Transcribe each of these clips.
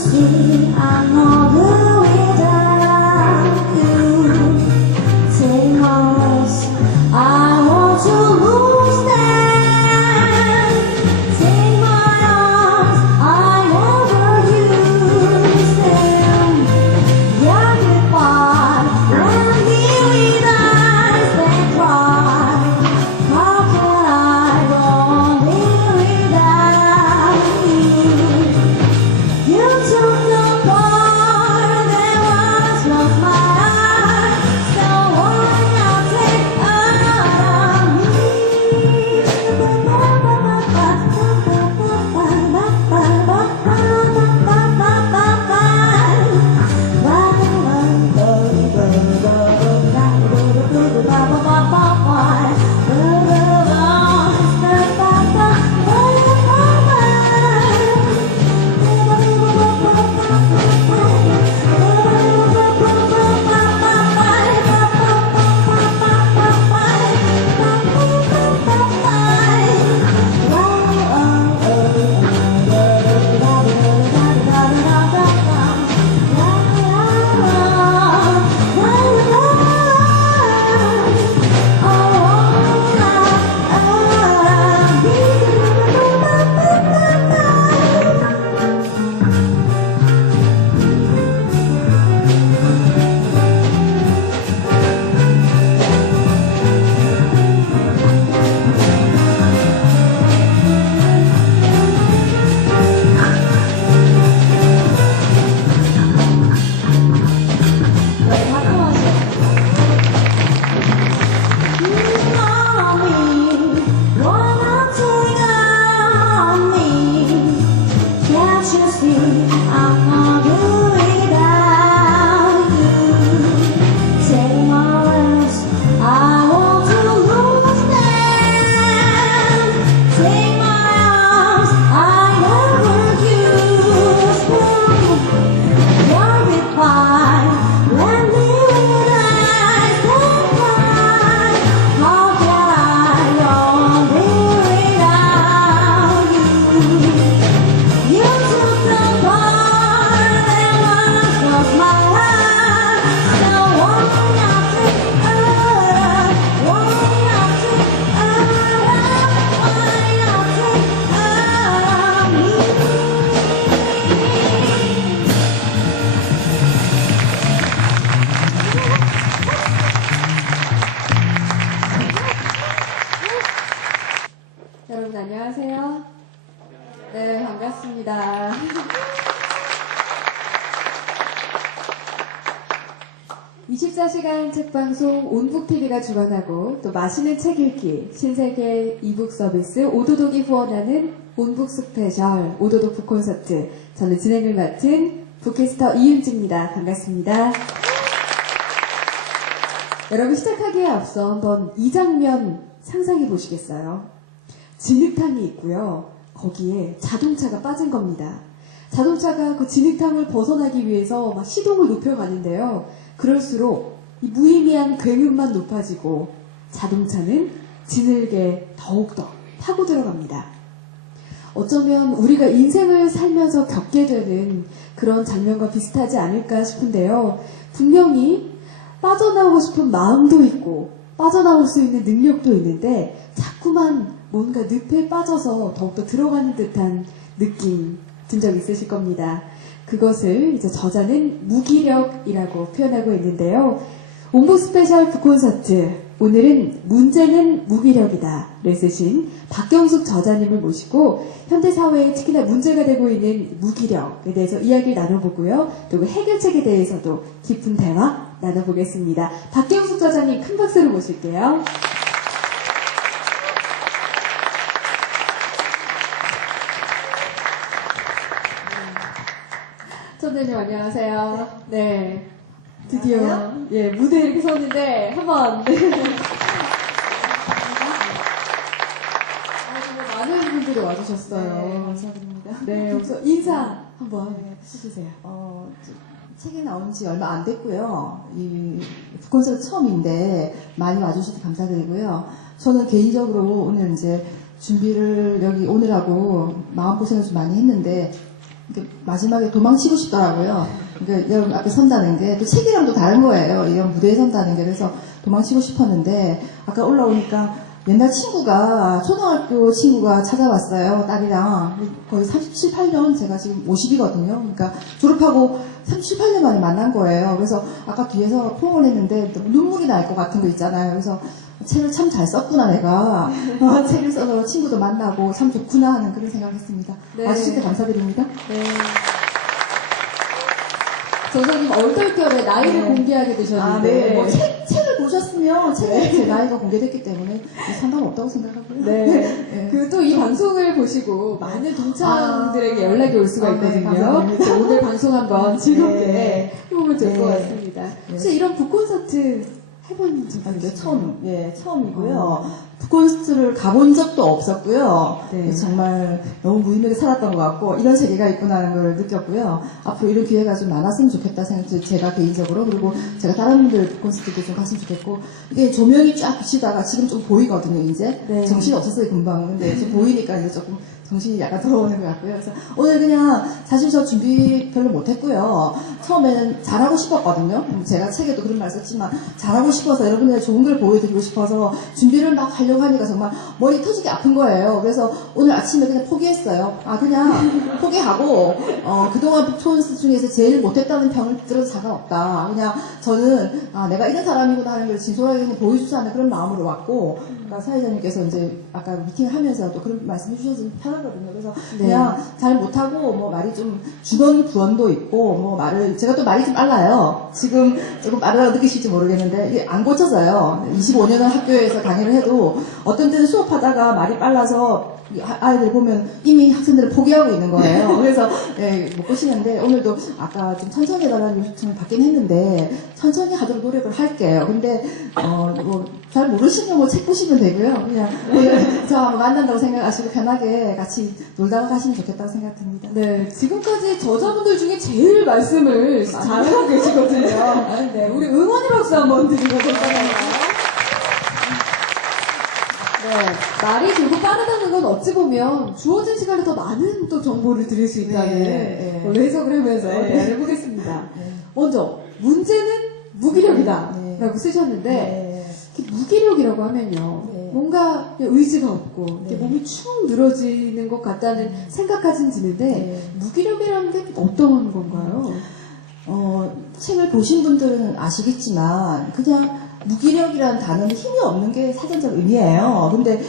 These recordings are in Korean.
see I'm all good without you. Take my words, I want to lose them. Take my arms, I never use them. Your goodbye, let me with eyes that cry. How can I go on without you? You took the part that once was mine, so why not take out of me? 여러분 안녕하세요. 네, 반갑습니다. (24시간) 책방송 온북TV가 주관하고 또 맛있는 책 읽기 신세계 이북 서비스 오도독이 후원하는 온북 스페셜 오도독 북콘서트, 저는 진행을 맡은 북캐스터 이윤지입니다. 반갑습니다. 여러분, 시작하기에 앞서 한번 이 장면 상상해 보시겠어요? 진흙탕이 있고요. 거기에 자동차가 빠진 겁니다. 자동차가 그 진흙탕을 벗어나기 위해서 막 시동을 높여가는데요. 그럴수록 이 무의미한 굉음만 높아지고 자동차는 진흙에 더욱더 타고 들어갑니다. 어쩌면 우리가 인생을 살면서 겪게 되는 그런 장면과 비슷하지 않을까 싶은데요. 분명히 빠져나오고 싶은 마음도 있고 빠져나올 수 있는 능력도 있는데 자꾸만 뭔가 늪에 빠져서 더욱더 들어가는 듯한 느낌 든 적 있으실 겁니다. 그것을 이제 저자는 무기력이라고 표현하고 있는데요. 온북 스페셜 북콘서트, 오늘은 문제는 무기력이다를 쓰신 박경숙 저자님을 모시고 현대사회에 특히나 문제가 되고 있는 무기력에 대해서 이야기를 나눠보고요. 그리고 해결책에 대해서도 깊은 대화 나눠보겠습니다. 박경숙 저자님 큰 박수로 모실게요. 선생님 안녕하세요. 네, 드디어 안녕하세요. 예 무대에 이렇게 섰는데 한번 네. 정말 많은 분들이 와주셨어요. 네, 감사드립니다. 네, 우선 인사 한번 해주세요. 책이 나온 지 얼마 안 됐고요. 이 북콘서트 처음인데 많이 와주셔서 감사드리고요. 저는 개인적으로 오늘 이제 준비를 여기 오느라고 마음고생을 좀 많이 했는데 이렇게 마지막에 도망치고 싶더라고요. 그러니까 여러분 앞에 선다는 게 또 책이랑 또 다른 거예요. 이런 무대에 선다는 게. 그래서 도망치고 싶었는데 아까 올라오니까 옛날 친구가 초등학교 친구가 찾아왔어요. 딸이랑 거의 37, 8년 제가 지금 50이거든요. 그러니까 졸업하고 37, 8년 만에 만난 거예요. 그래서 아까 뒤에서 포옹을 했는데 눈물이 날 것 같은 거 있잖아요. 그래서 책을 참 잘 썼구나 내가. 책을 써서 친구도 만나고 참 좋구나 하는 그런 생각을 했습니다. 네. 와주실 때 감사드립니다. 네. 전사님 얼떨결에 나이를 네. 공개하게 되셨는데. 뭐 책을 보셨으면 책에 제 나이가 공개됐기 때문에 상관없다고 생각하고요. 네. 네. 그 또 이 방송을 보시고 많은 동창들에게 연락이 올 수가 네, 있거든요. 감사합니다. 그래서 오늘 방송 한번 즐겁게 네. 해보면 될 것 네. 같습니다. 혹시 이런 북콘서트 해본 적 근데 있으세요? 처음이고요. 북콘서트를 가본 적도 없었고요. 네. 정말 너무 무의미하게 살았던 것 같고 이런 세계가 있구나 하는 걸 느꼈고요. 앞으로 이런 기회가 좀 많았으면 좋겠다 생각도 제가 개인적으로 그리고 제가 다른 분들 북콘서트도 좀 갔으면 좋겠고 이게 조명이 쫙 비치다가 지금 좀 보이거든요. 이제 네. 정신이 없었어요 금방. 근데 좀 보이니까 이제 조금 정신이 약간 들어오는 것 같고요. 그래서 오늘 그냥 사실 저 준비 별로 못했고요. 처음에는 잘하고 싶었거든요. 제가 책에도 그런 말 썼지만 잘하고 싶어서 여러분들의 좋은 걸 보여드리고 싶어서 준비를 막 하려고 하니까 정말 머리 터지게 아픈 거예요. 그래서 오늘 아침에 그냥 포기했어요. 그냥 포기하고 그동안 북촌스 중에서 제일 못했다는 평을 들어도 상관없다. 그냥 저는 내가 이런 사람이구나 하는 걸 진솔하게 그냥 보여주자는 그런 마음으로 왔고 그러니까 사회자님께서 이제 아까 미팅을 하면서 또 그런 말씀 해주셔서 편하거든요. 그래서 네. 그냥 잘 못하고 뭐 말이 좀 주변 부언도 있고 뭐 말을 제가 또 말이 좀 빨라요. 지금 조금 빠르다고 느끼실지 모르겠는데 이게 안 고쳐져요. 25년을 학교에서 강의를 해도 어떤 때는 수업하다가 말이 빨라서 아이들 보면 이미 학생들을 포기하고 있는 거예요. 그래서 못 고치는데 오늘도 아까 좀 천천히 해달라는 요청을 받긴 했는데 천천히 하도록 노력을 할게요. 근데 뭐 잘 모르시면 뭐 책 보시면 되고요. 그냥 오늘 저 만난다고 생각하시고 편하게 같이 놀다가 가시면 좋겠다고 생각됩니다. 네, 지금까지 저자분들 중에 제일 말씀을 잘하고 계시거든요. 네, 우리 응원의 박수 한번 드리면 될까요? 네, 말이 되고 빠르다는 건 어찌 보면 주어진 시간에 더 많은 또 정보를 드릴 수 있다는 네. 걸로 해석을 하면서 네. 대화를 해보겠습니다. 네. 먼저, 문제는 무기력이다. 네. 라고 쓰셨는데, 네. 이렇게 무기력이라고 하면요. 네. 뭔가 그냥 의지가 없고, 이렇게 네. 몸이 축 늘어지는 것 같다는 생각까지는 드는데, 네. 무기력이라는 게 어떤 건가요? 책을 보신 분들은 아시겠지만 그냥 무기력이라는 단어는 힘이 없는 게 사전적 의미예요. 근데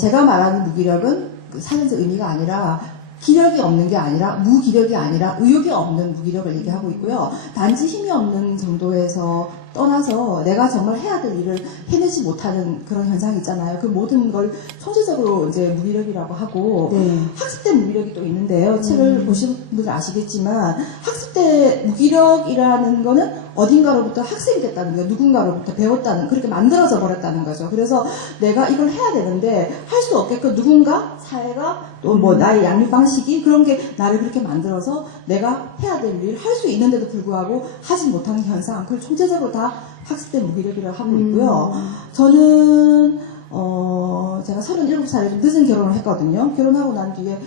제가 말하는 무기력은 그 사전적 의미가 아니라 기력이 없는 게 아니라 무기력이 아니라 의욕이 없는 무기력을 얘기하고 있고요. 단지 힘이 없는 정도에서 떠나서 내가 정말 해야 될 일을 해내지 못하는 그런 현상이 있잖아요. 그 모든 걸 총체적으로 이제 무기력이라고 하고 네. 학습 때 무기력이 또 있는데요. 책을 보신 분들은 아시겠지만 학습 때 무기력이라는 거는 어딘가로부터 학생이 됐다는 거예요. 누군가로부터 배웠다는 그렇게 만들어져 버렸다는 거죠. 그래서 내가 이걸 해야 되는데 할 수 없게끔 누군가 사회가 또 뭐 나의 양육 방식이 그런 게 나를 그렇게 만들어서 내가 해야 될 일을 할 수 있는데도 불구하고 하지 못하는 현상 그걸 총체적으로 다 학습 때 무기력이라고 하고 있고요. 저는 제가 37살에 좀 늦은 결혼을 했거든요. 결혼하고 난 뒤에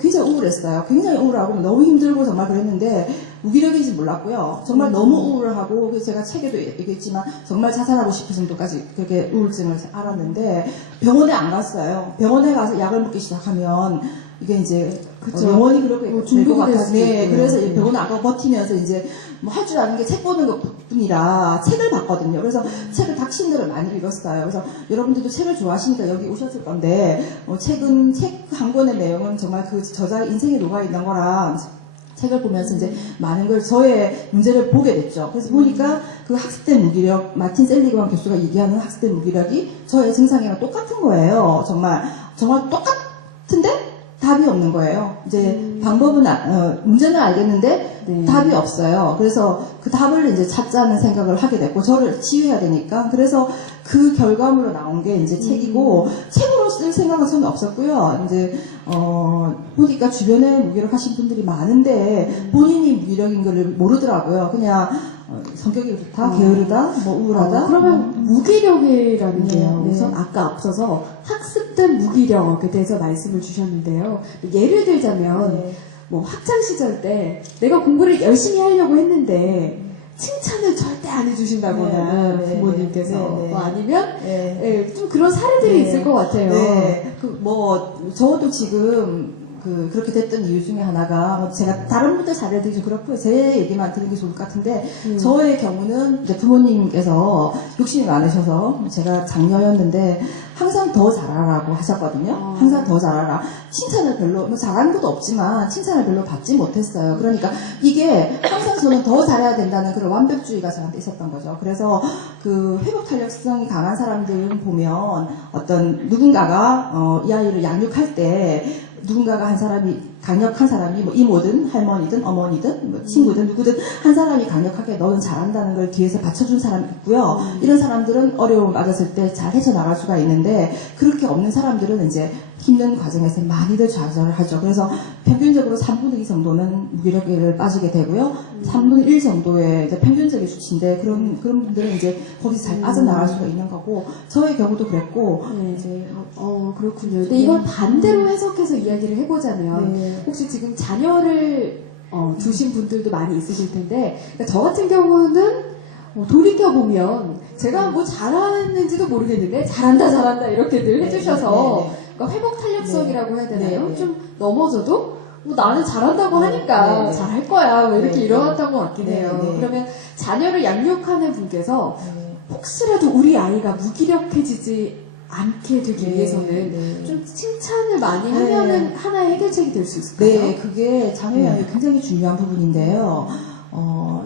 굉장히 우울했어요. 굉장히 우울하고 너무 힘들고 정말 그랬는데 무기력인지 몰랐고요. 정말 너무 우울하고 그래서 제가 책에도 얘기했지만 정말 자살하고 싶을 정도까지 그렇게 우울증을 알았는데 병원에 안 갔어요. 병원에 가서 약을 먹기 시작하면 이게 이제 그쵸. 영원히 그렇게 중독이 될것 될 같아요. 수도 네, 있고요. 그래서 네. 병원에 아까 버티면서 이제 뭐 할 줄 아는 게 책 보는 것뿐이라 책을 봤거든요. 그래서 책을 닥친대로 많이 읽었어요. 그래서 여러분들도 책을 좋아하시니까 여기 오셨을 건데 책은 책 한 권의 내용은 정말 그 저자의 인생에 녹아 있는 거라 책을 보면서 이제 많은 걸 저의 문제를 보게 됐죠. 그래서 보니까 그 학습된 무기력 마틴 셀리그만 교수가 얘기하는 학습된 무기력이 저의 증상이랑 똑같은 거예요. 정말 똑같은데 답이 없는 거예요. 이제 방법은 문제는 알겠는데 네. 답이 없어요. 그래서 그 답을 이제 찾자는 생각을 하게 됐고 저를 치유해야 되니까 그래서 그 결과물로 나온 게 이제 책이고 책으로 쓸 생각은 전혀 없었고요. 이제 보니까 주변에 무기력 하신 분들이 많은데 본인이 무기력인 걸 모르더라고요. 그냥 성격이 그렇다, 게으르다, 뭐 우울하다. 그러면 무기력이라는 네, 게요. 네. 우선 아까 앞서서 학습된 무기력에 대해서 말씀을 주셨는데요. 예를 들자면 네. 뭐 학창 시절 때 내가 공부를 열심히 하려고 했는데 칭찬을 절대 안 해주신다거나 부모님께서 뭐 아니면 좀 그런 사례들이 있을 것 같아요. 저도 지금 그렇게 됐던 이유 중에 하나가 제가 다른 분들 사례를 들기 좀 그렇고요. 제 얘기만 드리는 게 좋을 것 같은데 저의 경우는 이제 부모님께서 욕심이 많으셔서 제가 장녀였는데 항상 더 잘하라고 하셨거든요. 항상 더 잘하라. 칭찬을 별로 뭐 잘하는 것도 없지만 칭찬을 별로 받지 못했어요. 그러니까 이게 항상 저는 더 잘해야 된다는 그런 완벽주의가 저한테 있었던 거죠. 그래서 그 회복 탄력성이 강한 사람들 보면 어떤 누군가가 이 아이를 양육할 때 누군가가 한 사람이 강력한 사람이 뭐 이모든 할머니든 어머니든 뭐 친구든 누구든 한 사람이 강력하게 너는 잘한다는 걸 뒤에서 받쳐준 사람이 있고요. 이런 사람들은 어려움을 맞았을 때 잘 헤쳐나갈 수가 있는데 그렇게 없는 사람들은 이제 힘든 과정에서 많이들 좌절을 하죠. 그래서 평균적으로 3분의 2 정도는 무기력에 빠지게 되고요. 3분의 1 정도의 이제 평균적인 수치인데 그런 분들은 이제 거기서 잘 빠져나갈 수가 있는 거고 저의 경우도 그랬고 이제 그렇군요. 근데 이걸 반대로 해석해서 이야기를 해보자면 혹시 지금 자녀를 두신 분들도 많이 있으실 텐데 그러니까 저 같은 경우는 돌이켜보면 제가 뭐 잘하는지도 모르겠는데 잘한다 이렇게들 해주셔서 그러니까 회복 탄력성이라고 해야 되나요? 좀 넘어져도 뭐 나는 잘한다고 하니까 잘할 거야 뭐 이렇게 일어났던 것 같긴 해요. 그러면 자녀를 양육하는 분께서 혹시라도 우리 아이가 무기력해지지 않게 되기 위해서는 좀 칭찬을 많이 하면은 하나의 해결책이 될 수 있을까요? 네, 그게 자녀 양육이 굉장히 중요한 부분인데요.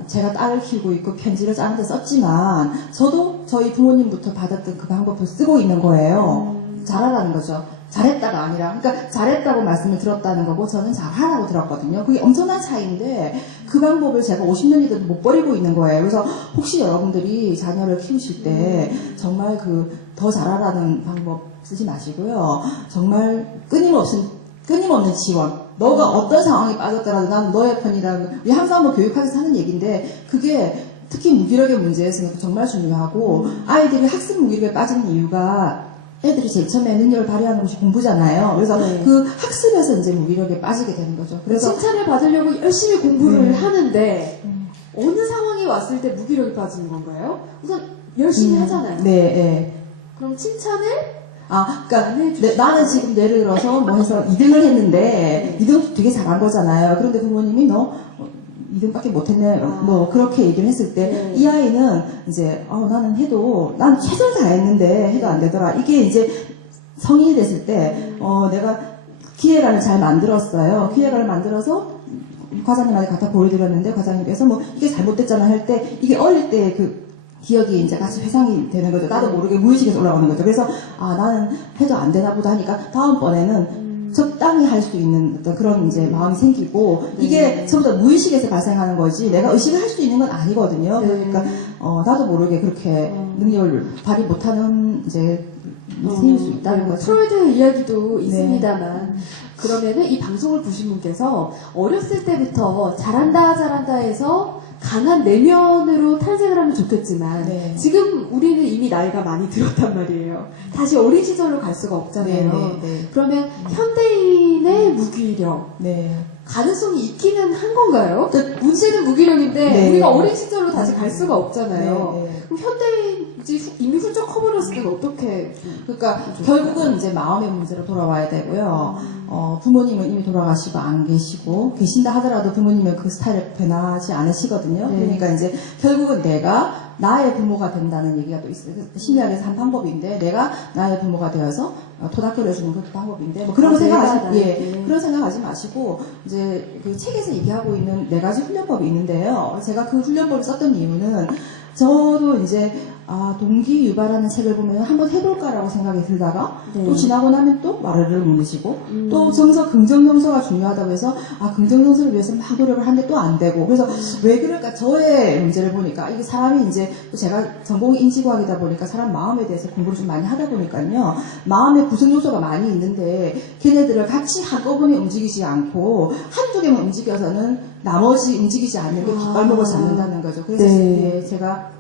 제가 딸을 키우고 있고 편지를 짠데 썼지만 저도 저희 부모님부터 받았던 그 방법을 쓰고 있는 거예요. 잘하라는 거죠. 잘했다가 아니라, 그러니까 잘했다고 말씀을 들었다는 거고 저는 잘하라고 들었거든요. 그게 엄청난 차이인데 그 방법을 제가 50년이든 못 버리고 있는 거예요. 그래서 혹시 여러분들이 자녀를 키우실 때 정말 더 잘하라는 방법 쓰지 마시고요. 정말 끊임없는 지원. 너가 어떤 상황에 빠졌더라도 나는 너의 편이라는, 항상 뭐 교육학에서 하는 얘기인데, 그게 특히 무기력의 문제에서는 정말 중요하고, 아이들이 학습 무기력에 빠지는 이유가 애들이 제일 처음에 능력을 발휘하는 것이 공부잖아요. 그래서 그 학습에서 이제 무기력에 빠지게 되는 거죠. 그래서 칭찬을 받으려고 열심히 공부를 하는데, 어느 상황이 왔을 때 무기력이 빠지는 건가요? 우선 열심히 하잖아요. 그럼 칭찬을 그러니까 나는 지금 예를 들어서 뭐 해서 2등을 했는데 2등 되게 잘한 거잖아요. 그런데 부모님이 너 2등밖에 못했네 뭐 그렇게 얘기를 했을 때 이 아이는 이제 나는 최선을 다했는데 해도 안 되더라. 이게 이제 성인이 됐을 때 내가 기획안을 잘 만들었어요. 기획안을 만들어서 과장님한테 갖다 보여드렸는데 과장님께서 뭐 이게 잘못됐잖아 할 때 이게 어릴 때 기억이 이제 같이 회상이 되는 거죠. 나도 모르게 무의식에서 올라오는 거죠. 그래서 나는 해도 안 되나 보다 하니까 다음번에는 적당히 할 수 있는 어떤 그런 이제 마음이 생기고 이게 전부 다 무의식에서 발생하는 거지 내가 의식을 할 수 있는 건 아니거든요. 그러니까 나도 모르게 그렇게 능력을 발휘 못하는 이제 생길 수 있다는 거죠. 프로이드 이야기도 있습니다만 그러면은 이 방송을 보신 분께서 어렸을 때부터 잘한다 해서 강한 내면으로 탄생을 하면 좋겠지만 지금 우리는 이미 나이가 많이 들었단 말이에요. 다시 어린 시절로 갈 수가 없잖아요. 그러면 현대인의 무기력 가능성이 있기는 한 건가요? 문제는 무기력인데 우리가 어린 시절로 다시 갈 수가 없잖아요. 그럼 현대인이 이미 훌쩍 커버렸을 때는 어떻게? 그러니까 결국은 이제 마음의 문제로 돌아와야 되고요. 부모님은 이미 돌아가시고 안 계시고 계신다 하더라도 부모님은 그 스타일을 변하지 않으시거든요. 그러니까 이제 결국은 내가 나의 부모가 된다는 얘기가 또 있어요. 심리학에서 한 방법인데 내가 나의 부모가 되어서 토닥거려 주는 그 방법인데 뭐 그런 거 그런 생각하지 마시고 이제 그 책에서 얘기하고 있는 4가지 훈련법이 있는데요. 제가 그 훈련법을 썼던 이유는 저도 이제 동기 유발하는 책을 보면 한번 해볼까라고 생각이 들다가 또 지나고 나면 또 말을 무너지고 또 긍정 정서가 중요하다고 해서 긍정 정서를 위해서 막 노력을 하는데 또 안 되고 그래서 왜 그럴까 저의 문제를 보니까 이게 사람이 이제 또 제가 전공이 인지과학이다 보니까 사람 마음에 대해서 공부를 좀 많이 하다 보니까요 마음의 구성 요소가 많이 있는데 걔네들을 같이 한꺼번에 움직이지 않고 한두 개만 움직여서는 나머지 움직이지 않는 게 뒷발목을 잡는다는 거죠. 그래서 제가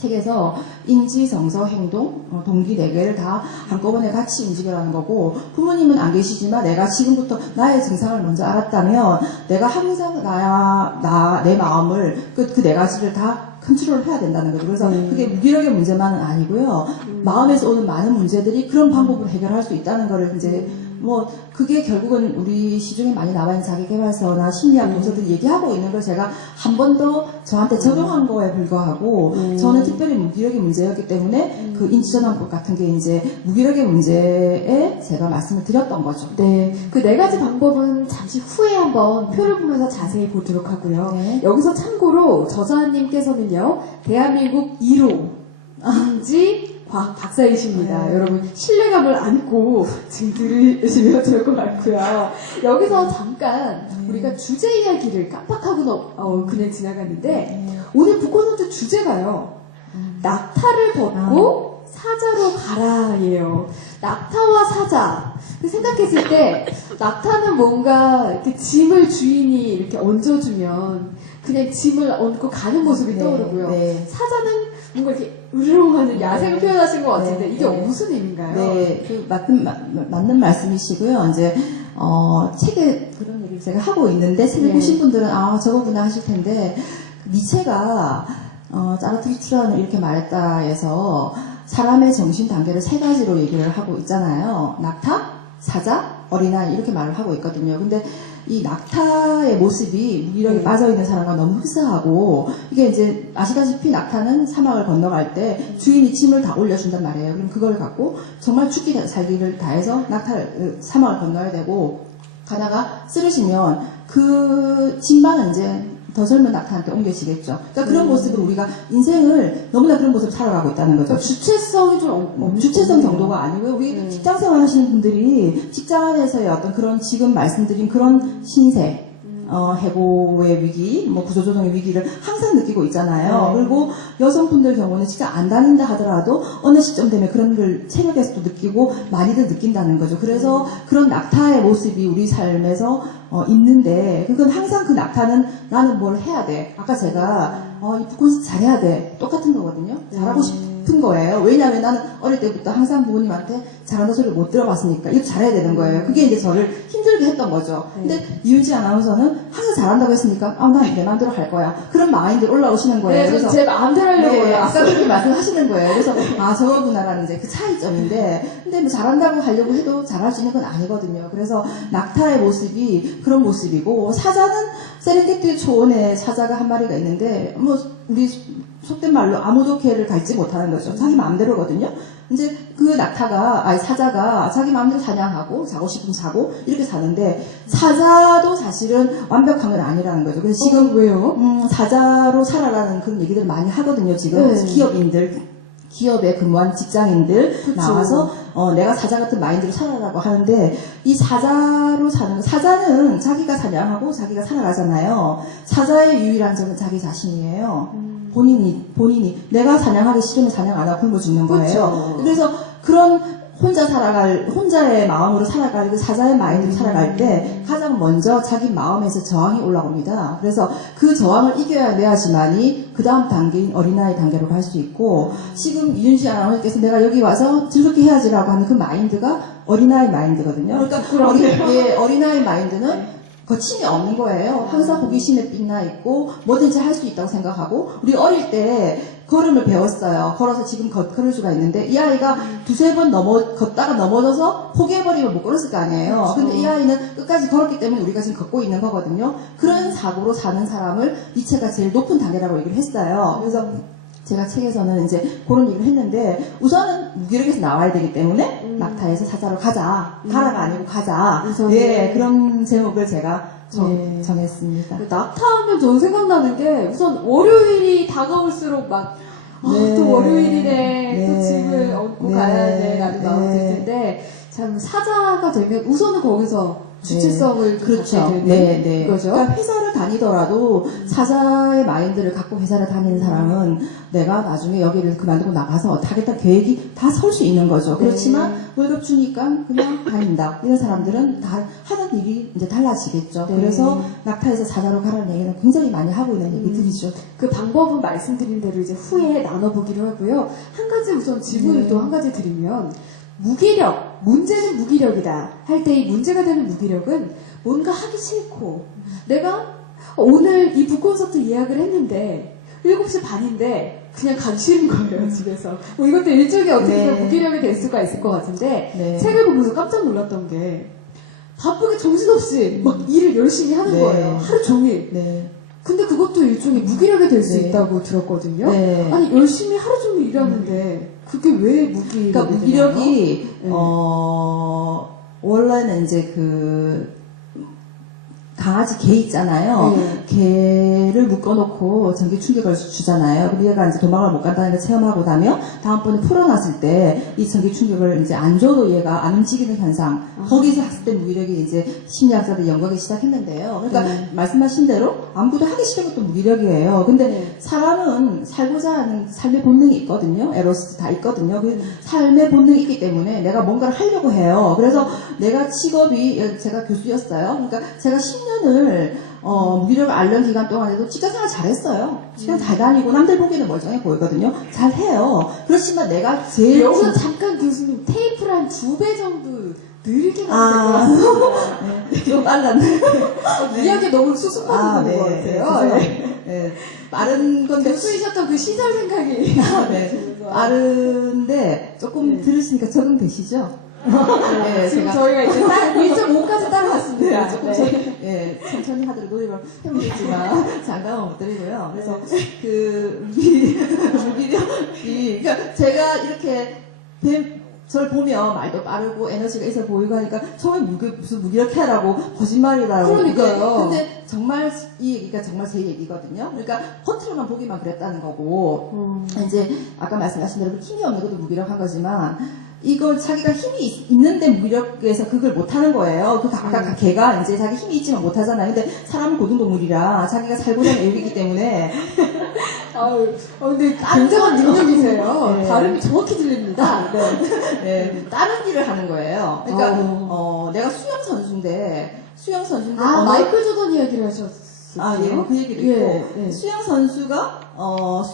책에서 인지, 정서, 행동, 동기 4개를 다 한꺼번에 같이 움직여라는 거고, 부모님은 안 계시지만 내가 지금부터 나의 증상을 먼저 알았다면 내가 항상 내 마음을 그 4가지를 다 컨트롤 해야 된다는 거죠. 그래서 그게 무기력의 문제만은 아니고요. 마음에서 오는 많은 문제들이 그런 방법으로 해결할 수 있다는 거를 이제 그게 결국은 우리 시중에 많이 나와 있는 자기계발서나 심리학 도서들이 얘기하고 있는 걸 제가 한 번 더 저한테 적용한 거에 불과하고, 저는 특별히 무기력의 문제였기 때문에 그 인지전환법 같은 게 이제 무기력의 문제에 제가 말씀을 드렸던 거죠. 네, 그 4가지 방법은 잠시 후에 한번 표를 보면서 자세히 보도록 하고요. 네. 여기서 참고로 저자님께서는요, 대한민국 1호 인지 과학 박사이십니다. 네. 여러분 신뢰감을 안고 지금 들으시면 좋을 것 같고요. 여기서 잠깐 우리가 주제 이야기를 깜빡하고 그냥 지나갔는데, 오늘 북콘서트 주제가요, 낙타를 벗고 사자로 가라예요. 낙타와 사자. 생각했을 때 낙타는 뭔가 이렇게 짐을 주인이 이렇게 얹어주면 그냥 짐을 얹고 가는 모습이 떠오르고요. 네. 사자는 뭔가 이렇게 으르렁하는 야생을 표현하신 것 같은데, 이게 무슨 의미인가요? 네, 그 맞는 말씀이시고요. 이제 책에 그런 얘기를 제가 하고 있는데, 책을 보신 분들은 저거구나 하실 텐데, 니체가 자라투스트라는 이렇게 말했다 해서 사람의 정신 단계를 3가지로 얘기를 하고 있잖아요. 낙타, 사자, 어린아이 이렇게 말을 하고 있거든요. 근데 이 낙타의 모습이 무기력에 빠져있는 사람과 너무 흡사하고, 이게 이제 아시다시피 낙타는 사막을 건너갈 때 주인이 짐을 다 올려준단 말이에요. 그럼 그걸 갖고 정말 죽기 살기를 다해서 사막을 건너야 되고, 가다가 쓰러지면 그 짐만은 이제 더 젊은 낙타한테 옮겨지겠죠. 그러니까 그런 모습으로 우리가 인생을 너무나 그런 모습으로 살아가고 있다는 거죠. 그러니까 주체성이 좀 주체성 정도가 아니고요. 우리 직장 생활 하시는 분들이 직장 안에서의 어떤 그런 지금 말씀드린 그런 신세, 해고의 위기, 구조조정의 위기를 항상 느끼고 있잖아요. 그리고 여성분들 경우는 직장 안 다닌다 하더라도 어느 시점 되면 그런 걸 체력에서도 느끼고 많이들 느낀다는 거죠. 그래서 그런 낙타의 모습이 우리 삶에서 있는데, 그건 항상 그 낙타는 나는 뭘 해야 돼. 아까 제가 이 북콘서트 잘해야 돼. 똑같은 거거든요. 잘하고 싶은 거예요. 왜냐하면 나는 어릴 때부터 항상 부모님한테 잘한다 소리를 못 들어봤으니까 이거 잘해야 되는 거예요. 그게 이제 저를 힘들게 했던 거죠. 근데 이윤지 아나운서는 항상 잘한다고 했으니까 난 내 마음대로 할 거야. 그런 마인드로 올라오시는 거예요. 네, 그래서 제 마음대로 하려고요. 아까 그렇게 말씀하시는 거예요. 그래서 저거구나라는 이제 그 차이점인데, 근데 잘한다고 하려고 해도 잘할 수 있는 건 아니거든요. 그래서 낙타의 모습이 그런 모습이고, 사자는 세렝게티 초원에 사자가 한 마리가 있는데, 우리 속된 말로 아무도 걔를 갈지 못하는 거죠. 자기 마음대로거든요. 이제 그 사자가 자기 마음대로 사냥하고 자고 싶으면 자고 이렇게 사는데, 사자도 사실은 완벽한 건 아니라는 거죠. 그래서 지금 왜요? 사자로 살아라는 그런 얘기들 많이 하거든요. 지금 기업에 근무한 직장인들 나와서 내가 사자 같은 마인드로 살아라고 하는데, 이 사자로 사자는 자기가 사냥하고 자기가 살아가잖아요. 사자의 유일한 적은 자기 자신이에요. 본인이 내가 사냥하기 싫으면 사냥 안 하고 굶어 죽는 거예요. 그렇죠. 그래서 그런 혼자의 마음으로 살아갈, 그 사자의 마인드로 살아갈 때 가장 먼저 자기 마음에서 저항이 올라옵니다. 그래서 그 저항을 이겨내야지만이 그 다음 단계인 어린아이 단계로 갈 수 있고, 지금 이윤지 아나운서께서 내가 여기 와서 즐겁게 해야지라고 하는 그 마인드가 어린아이 마인드거든요. 그러니까 어린아이 마인드는 거침이 없는 거예요. 항상 호기심에 빛나 있고 뭐든지 할 수 있다고 생각하고, 우리 어릴 때 걸음을 배웠어요. 걸어서 지금 걸을 수가 있는데, 이 아이가 두세 번 걷다가 넘어져서 포기해버리면 못 걸었을 거 아니에요. 근데 이 아이는 끝까지 걸었기 때문에 우리가 지금 걷고 있는 거거든요. 그런 사고로 사는 사람을 니체가 제일 높은 단계라고 얘기를 했어요. 그래서 제가 책에서는 이제 그런 얘기를 했는데, 우선은 무기력에서 나와야 되기 때문에 낙타에서 사자로 가자. 가라가 아니고 가자. 예, 그런 제목을 제가 정했습니다. 낙타하면 저는 생각나는 게, 우선 월요일이 다가올수록 또 월요일이네, 또 짐을 얹고 가야 돼 라는 마음이 들 텐데, 참 사자가 되면 우선은 거기서 주체성을 그렇죠. 갖게 되는 네. 거죠. 그러니까 회사를 다니더라도 사자의 마인드를 갖고 회사를 다니는 사람은 내가 나중에 여기를 그만두고 나가서 하겠다 계획이 다 설 수 있는 거죠. 네. 그렇지만 월급 주니까 그냥 다닌다. 이런 사람들은 다 하는 일이 이제 달라지겠죠. 네. 그래서 낙타에서 사자로 가라는 얘기는 굉장히 많이 하고 있는 얘기들이죠. 그 방법은 말씀드린 대로 이제 후에 나눠보기로 하고요. 한 가지 우선 질문을 네. 또 한 가지 드리면 무기력, 문제는 무기력이다 할 때 이 문제가 되는 무기력은 뭔가 하기 싫고 내가 오늘 이 북콘서트 예약을 했는데 7시 반인데 그냥 가기 싫은 거예요, 집에서. 뭐 이것도 일종의 어떻게 보면 네. 무기력이 될 수가 있을 것 같은데 네. 책을 보면서 깜짝 놀랐던 게 바쁘게 정신없이 막 일을 열심히 하는 네. 거예요. 하루 종일. 네. 근데 그것도 일종의 무기력이 될 수 네. 있다고 들었거든요. 네. 아니 열심히 하루 종일 일하는데 그게 왜 무기력이 그러니까 무기력이 네. 원래는 이제 그 강아지 개 있잖아요. 네. 개를 묶어놓고 전기 충격을 주잖아요. 근데 얘가 이제 도망을 못 간다는 걸 체험하고 나면 다음번에 풀어놨을 때 이 전기 충격을 이제 안 줘도 얘가 안 움직이는 현상. 거기서 학습된 무기력이 이제 심리학자들이 연구하기 시작했는데요. 그러니까 네. 말씀하신 대로 아무것도 하기 싫은 것도 무기력이에요. 근데 네. 사람은 살고자 하는 삶의 본능이 있거든요. 에로스 다 있거든요. 그 삶의 본능이 있기 때문에 내가 뭔가를 하려고 해요. 그래서 내가 직업이 제가 교수였어요. 그러니까 제가 10년을 무기력을 앓는 기간 동안에도 직장생활 잘했어요. 시간 잘 다니고 남들 보기에는 멀쩡해 보이거든요. 잘해요. 그렇지만 내가 제일 여기서 잠깐 교수님 테이프를 한 2배 정도 늘게 아, 하면 될것 같습니다. 네, 좀 빨랐네. 이야기 너무 수습하는 것 같아요. 네. 네, 빠른 건데 교수이셨던 그 시절 생각이 네, 빠른데 조금 네. 들으시니까 적응되시죠? 네, 지금 저희가 이제 1.5까지 따라갔습니다. 네, 조금 천천히 하도록 노력을 해보겠지만 장담은 못 드리고요. 그래서 그 무기력이 그러니까 제가 이렇게 저를 보면 말도 빠르고 에너지가 있어 보이고 하니까 처음에 무슨 무기력해라고 거짓말이라고. 그러니까요. 근데 정말 이 얘기가 정말 제 얘기거든요. 그러니까 겉으로만 보기만 그랬다는 거고 이제 아까 말씀하신 대로 힘이 없는 것도 무기력한 거지만 이걸 자기가 힘이 있는데 무기력해서 그걸 못하는 거예요. 그 아까 개가 이제 자기 힘이 있지만 못하잖아요. 근데 사람은 고등동물이라 자기가 살고자 하는 애육이기 때문에 근데 굉장한 능력이세요. 네. 발음이 정확히 들립니다. 네. 네, 다른 일을 하는 거예요. 그러니까 내가 수영 선수인데 마이클 조던 이야기를 하셨어요. 그 얘기도 있고 예. 수영 선수가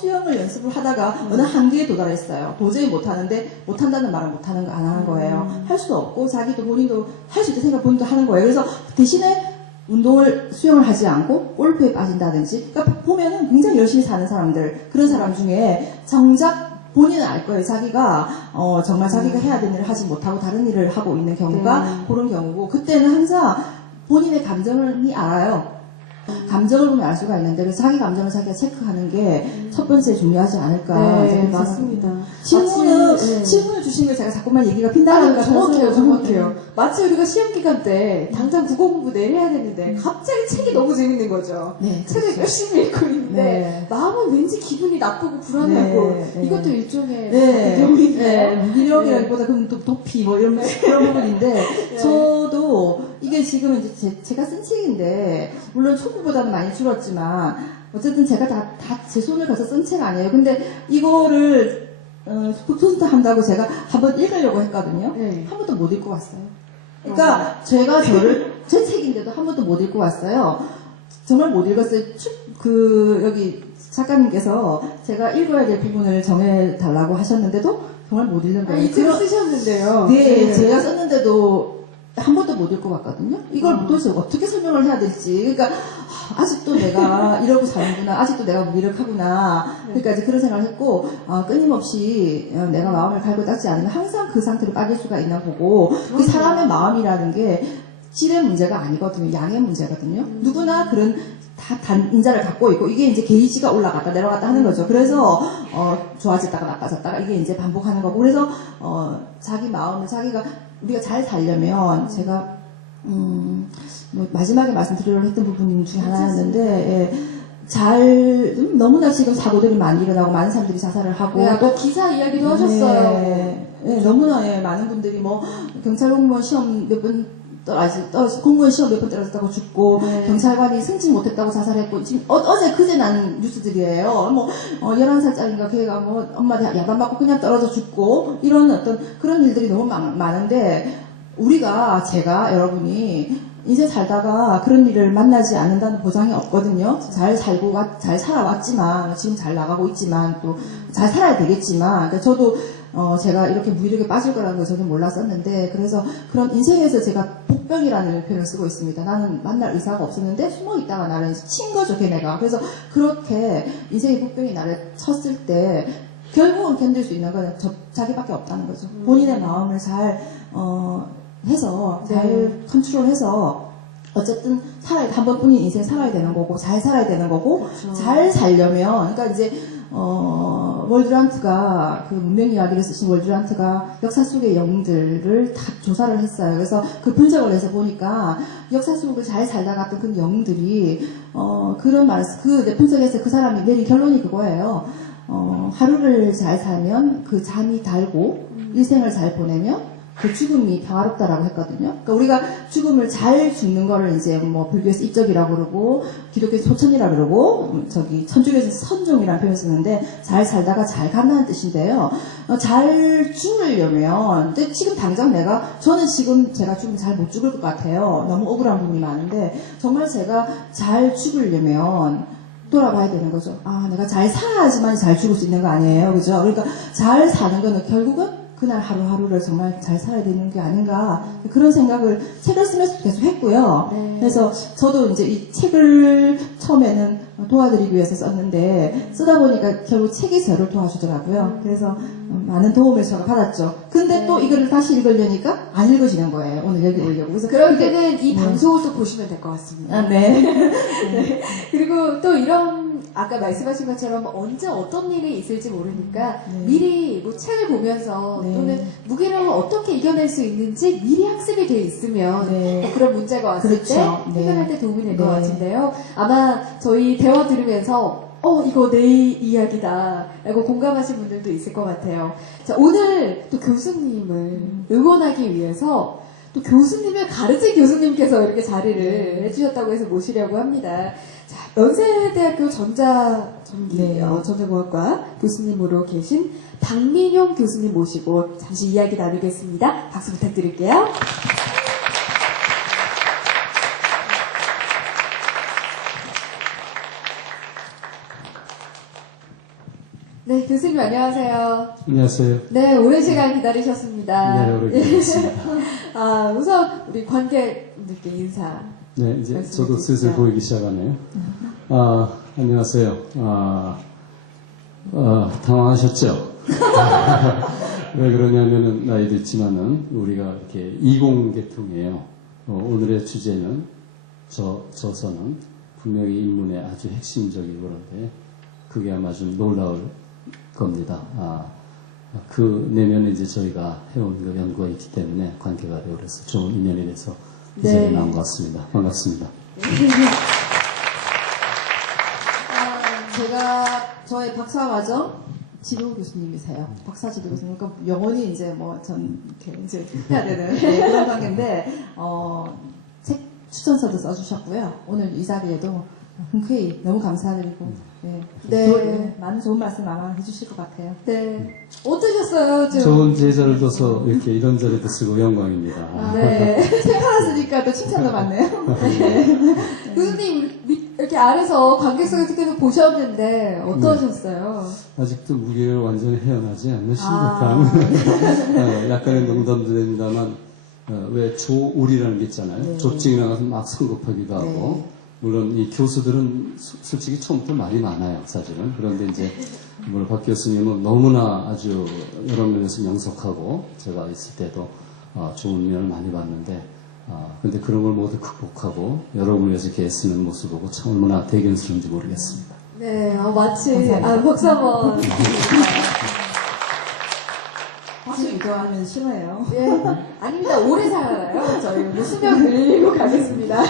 수영을 연습을 하다가 어느 한계에 도달했어요. 도저히 못하는데 못한다는 말은 못하는 거 안 하는 거예요. 할 수도 없고 자기도 본인도 할 수 있다 생각 본인도 하는 거예요. 그래서 대신에 수영을 하지 않고 골프에 빠진다든지 그러니까 보면은 굉장히 열심히 사는 사람들 그런 사람 중에 정작 본인은 알 거예요. 자기가 정말 자기가 해야 되는 일을 하지 못하고 다른 일을 하고 있는 경우가 그런 경우고 그때는 항상 본인의 감정을 알아요. 감정을 보면 알 수가 있는데 그래서 자기 감정을 자기가 체크하는 게 첫 번째 중요하지 않을까. 네, 맞습니다. 질문을 주신 게 제가 자꾸만 얘기가 빈다는 것 같아서 정확해요. 마치 우리가 시험 기간 때 당장 국어 공부 내일 해야 되는데 갑자기 책이 너무 재밌는 거죠. 네, 책을 그렇죠. 열심히 읽고 있는데 네. 마음은 왠지 기분이 나쁘고 불안하고 네. 이것도 일종의 무기력이라기보다 그럼 또 도피 뭐 이런 그런 부분인데 저도 이게 지금 이제 제가 쓴 책인데 물론 초보보다는 많이 줄었지만 어쨌든 제가 다 제 손을 가서 쓴 책 아니에요. 근데 이거를 북토스트 한다고 제가 한번 읽으려고 했거든요. 네. 한 번도 못 읽고 왔어요. 그러니까 제가 제 책인데도 한 번도 못 읽고 왔어요. 정말 못 읽었어요. 여기 작가님께서 제가 읽어야 될 부분을 정해달라고 하셨는데도 정말 못 읽는 거예요. 이 책을 쓰셨는데요. 네, 제가 썼는데도 한 번도 못 읽고 갔거든요. 이걸 도대체 어떻게 설명을 해야 될지. 그러니까 아직도 내가 이러고 사는구나. 아직도 내가 무기력하구나. 그러니까 이제 그런 생각을 했고 끊임없이 내가 마음을 갈고 닦지 않으면 항상 그 상태로 빠질 수가 있나 보고 그 사람의 마음이라는 게 질의 문제가 아니거든요. 양의 문제거든요. 누구나 그런 다 인자를 갖고 있고 이게 이제 게이지가 올라갔다 내려갔다 하는 거죠. 그래서 좋아졌다가 나빠졌다가 이게 이제 반복하는 거고 그래서 자기 마음을 자기가 우리가 잘 살려면 제가 뭐 마지막에 말씀드리려고 했던 부분 중에 하나였는데 너무나 지금 사고들이 많이 일어나고 많은 사람들이 자살을 하고 또 기사 이야기도 하셨어요. 너무나 많은 분들이 뭐 경찰 공무원 시험 몇 번 공무원 시험 몇 번 떨어졌다고 죽고, 네. 경찰관이 승진 못했다고 자살했고, 지금 어제 그제 난 뉴스들이에요. 11살짜리인가 걔가 엄마한테 야단 맞고 그냥 떨어져 죽고, 이런 어떤 그런 일들이 너무 많은데, 제가 여러분이 인생 살다가 그런 일을 만나지 않는다는 보장이 없거든요. 잘 살아왔지만, 지금 잘 나가고 있지만, 또 잘 살아야 되겠지만, 그러니까 저도 제가 이렇게 무기력에 빠질 거라는 걸 저는 몰랐었는데, 그래서 그런 인생에서 제가 복병이라는 표현을 쓰고 있습니다. 나는 만날 의사가 없었는데 숨어 있다가 나를 친 거죠, 걔네가. 그래서 그렇게 인생의 복병이 나를 쳤을 때 결국은 견딜 수 있는 건 자기밖에 없다는 거죠. 본인의 마음을 잘 컨트롤해서 어쨌든 한 번뿐인 인생 살아야 되는 거고, 잘 살아야 되는 거고, 그렇죠. 잘 살려면, 그러니까 이제 월드란트가, 그 문명 이야기를 쓰신 월드란트가 역사 속의 영들을 다 조사를 했어요. 그래서 그 분석을 해서 보니까 역사 속을 잘 살다 갔던 그 영들이, 그런 분석에서 그 사람이 내린 결론이 그거예요. 하루를 잘 살면 그 잠이 달고, 일생을 잘 보내면 그 죽음이 평화롭다라고 했거든요. 그러니까 우리가 죽음을 잘 죽는 거를 이제 불교에서 입적이라고 그러고, 기독교에서 소천이라고 그러고, 천주교에서 선종이라는 표현을 쓰는데, 잘 살다가 잘 간다는 뜻인데요. 잘 죽으려면, 근데 지금 당장 저는 지금 제가 죽으면 잘 못 죽을 것 같아요. 너무 억울한 부분이 많은데, 정말 제가 잘 죽으려면, 돌아봐야 되는 거죠. 내가 잘 살아야지만 잘 죽을 수 있는 거 아니에요. 그죠? 그러니까 잘 사는 거는 결국은 그날 하루하루를 정말 잘 살아야 되는 게 아닌가, 그런 생각을 책을 쓰면서 계속 했고요. 네. 그래서 저도 이제 이 책을 처음에는 도와드리기 위해서 썼는데, 쓰다 보니까 결국 책이 저를 도와주더라고요. 그래서 많은 도움을 제가 받았죠. 근데 네. 또 이거를 다시 읽으려니까 안 읽어지는 거예요. 오늘 여기 오려고. 그래서 그럴 때는 이 방송을 또 보시면 될 것 같습니다. 네. 네. 그리고 또 이런, 아까 말씀하신 것처럼 언제 어떤 일이 있을지 모르니까 네. 미리 책을 보면서 네. 또는 무기력을 어떻게 이겨낼 수 있는지 미리 학습이 돼 있으면 네. 그런 문제가 왔을 그렇죠. 때 네. 해결할 때 도움이 될 것 네. 같은데요. 아마 저희 대화 들으면서 이거 내 이야기다 라고 공감하신 분들도 있을 것 같아요. 자, 오늘 또 교수님을 응원하기 위해서 또 교수님을 가르친 교수님께서 이렇게 자리를 해주셨다고 해서 모시려고 합니다. 자, 연세대학교 전자공학과 교수님으로 계신 박민용 교수님 모시고 잠시 이야기 나누겠습니다. 박수 부탁드릴게요. 네, 교수님 안녕하세요. 안녕하세요. 네, 오랜 시간 기다리셨습니다. 네, 오래 기다렸습니다. 우선 우리 관객분들께 인사. 네, 이제 말씀해 저도 주시죠. 슬슬 보이기 시작하네요. 안녕하세요. 당황하셨죠? 왜 그러냐면은, 나이도 있지만은, 우리가 이렇게 이공계통이에요. 오늘의 주제는, 저서는 분명히 인문의 아주 핵심적이고 그런데, 그게 아마 좀 놀라울 겁니다. 그 내면에 이제 저희가 해온 그 연구가 있기 때문에 관계가 되어 그래서 좋은 인연이 돼서 이 자리에 나온 것 같습니다. 반갑습니다. 저의 박사과정 지도 교수님이세요. 박사 지도 교수님. 그러니까 영원히 이제 전 이렇게 이제 해야 되는 그런 관계인데, 책 추천서도 써주셨고요. 오늘 이 자리에도 흔쾌히 너무 감사드리고, 많은 좋은 말씀 아마 해주실 것 같아요. 네. 어떠셨어요? 좋은 제자를 둬서 이렇게 이런 자리도 쓰고 영광입니다. 네. 책 하나 쓰니까 또 칭찬도 받네요. 교수님, 이렇게 아래서 관객석에서 계속 보셨는데, 어떠셨어요? 아직도 무게를 완전히 헤어나지 않는 심각한 약간의 농담도 됩니다만 왜 조울이라는 게 있잖아요. 네. 조증이 나가서 막 성급하기도 하고 네. 물론 이 교수들은 솔직히 처음부터 말이 많아요, 사실은. 그런데 이제 물론 박 교수님은 너무나 아주 여러 면에서 명석하고 제가 있을 때도 좋은 면을 많이 봤는데 근데 그런 걸 모두 극복하고 여러분을 위해서 이렇게 애쓰는 모습 보고 참 얼마나 대견스러운지 모르겠습니다. 네, 마치, 감사합니다. 박수 한번. 박수 유도하면 싫어해요. 예. 아닙니다. 오래 살아요. 저희 수명 늘리고 가겠습니다.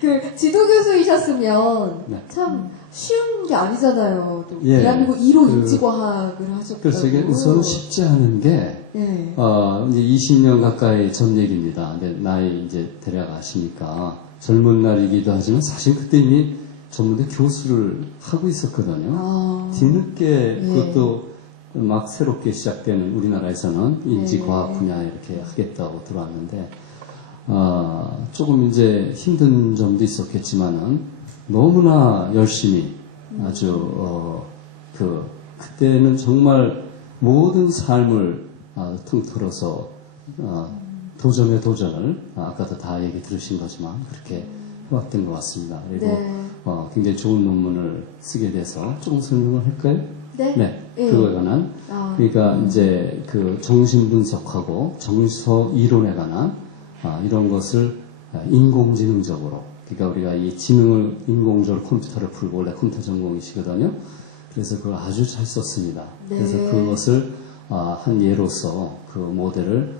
그 지도교수이셨으면 네. 참 쉬운 게 아니잖아요. 또 예. 대한민국 1호 인지과학을 하셨고. 그래서 이게 우선 쉽지 않은 게 예. 이제 20년 가까이 전 얘기입니다. 근데 나이 이제 대략 아시니까 젊은 날이기도 하지만 사실 그때 이미 전문대 교수를 하고 있었거든요. 아. 뒤늦게 예. 그것도 막 새롭게 시작되는 우리나라에서는 인지과학 분야에 이렇게 하겠다고 들어왔는데, 조금 이제 힘든 점도 있었겠지만은 너무나 열심히 아주, 그때는 정말 모든 삶을 통틀어서 도전의 도전을 아까도 다 얘기 들으신 거지만 그렇게 해왔던 것 같습니다. 그리고 네. 굉장히 좋은 논문을 쓰게 돼서 조금 설명을 할까요? 네? 네, 예. 그거에 관한. 아. 그러니까 이제 그 정신 분석하고 정서 이론에 관한 이런 것을 인공지능적으로, 그러니까 우리가 이 지능을 인공적으로 컴퓨터를 풀고, 원래 컴퓨터 전공이시거든요. 그래서 그걸 아주 잘 썼습니다. 네. 그래서 그것을 한 예로서 그 모델을